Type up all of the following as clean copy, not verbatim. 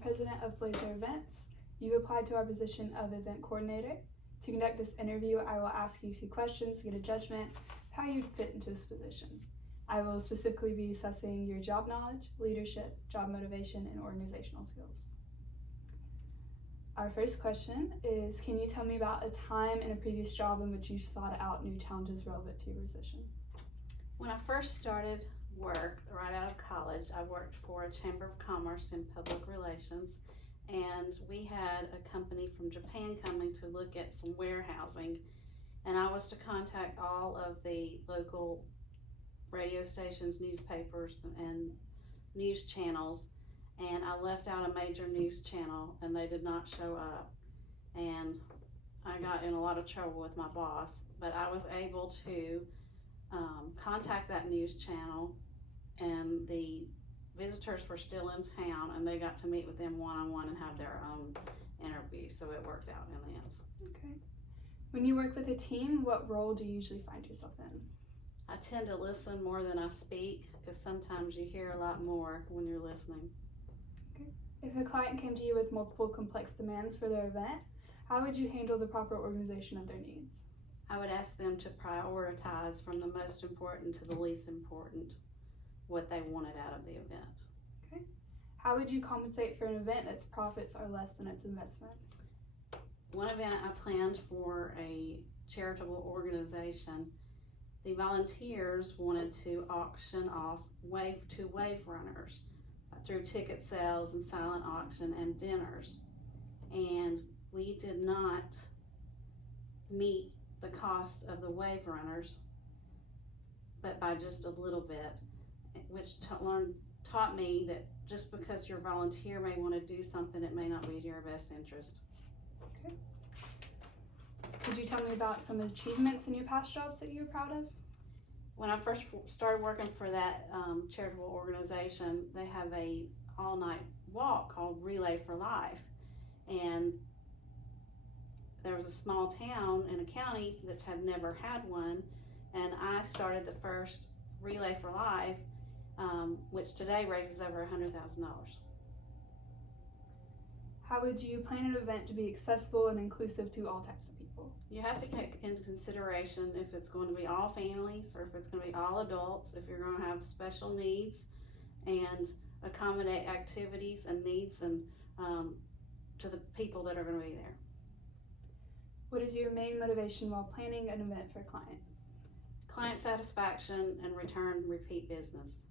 president of Blazer Events. You applied to our position of event coordinator. To conduct this interview, I will ask you a few questions to get a judgment of how you'd fit into this position. I will specifically be assessing your job knowledge, leadership, job motivation, and organizational skills. Our first question is, can you tell me about a time in a previous job in which you sought out new challenges relevant to your position? When I first started work right out of college, I worked for a Chamber of Commerce in public relations, and we had a company from Japan coming to look at some warehousing, and I was to contact all of the local radio stations, newspapers, and news channels, and I left out a major news channel and they did not show up, and I got in a lot of trouble with my boss, but I was able to contact that news channel, and the visitors were still in town and they got to meet with them one-on-one and have their own interview, so it worked out in the end. Okay. When you work with a team, what role do you usually find yourself in? I tend to listen more than I speak, because sometimes you hear a lot more when you're listening. Okay. If a client came to you with multiple complex demands for their event, how would you handle the proper organization of their needs? I would ask them to prioritize from the most important to the least important what they wanted out of the event. Okay. How would you compensate for an event that's profits are less than its investments? One event I planned for a charitable organization, the volunteers wanted to auction off two wave runners through ticket sales and silent auction and dinners, and we did not meet the cost of the wave runners, but by just a little bit, which taught me that just because your volunteer may want to do something, it may not be in your best interest. Okay. Could you tell me about some achievements in your past jobs that you were proud of? When I first started working for that charitable organization, they have a all-night walk called Relay for Life, and there was a small town in a county that had never had one, and I started the first Relay for Life, which today raises over $100,000. How would you plan an event to be accessible and inclusive to all types of people? You have to take into consideration if it's going to be all families or if it's going to be all adults, if you're going to have special needs, and accommodate activities and needs and to the people that are going to be there. What is your main motivation while planning an event for a client? Client satisfaction and repeat business.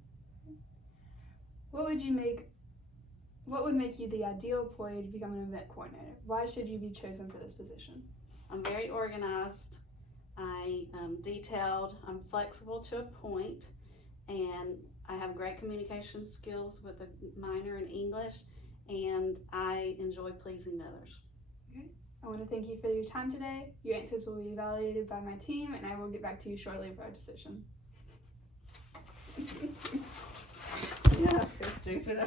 What would make you the ideal employee to become an event coordinator? Why should you be chosen for this position? I'm very organized, I'm detailed, I'm flexible to a point, and I have great communication skills with a minor in English, and I enjoy pleasing others. Okay. I want to thank you for your time today. Your answers will be evaluated by my team, and I will get back to you shortly for our decision. Yeah, it's stupid.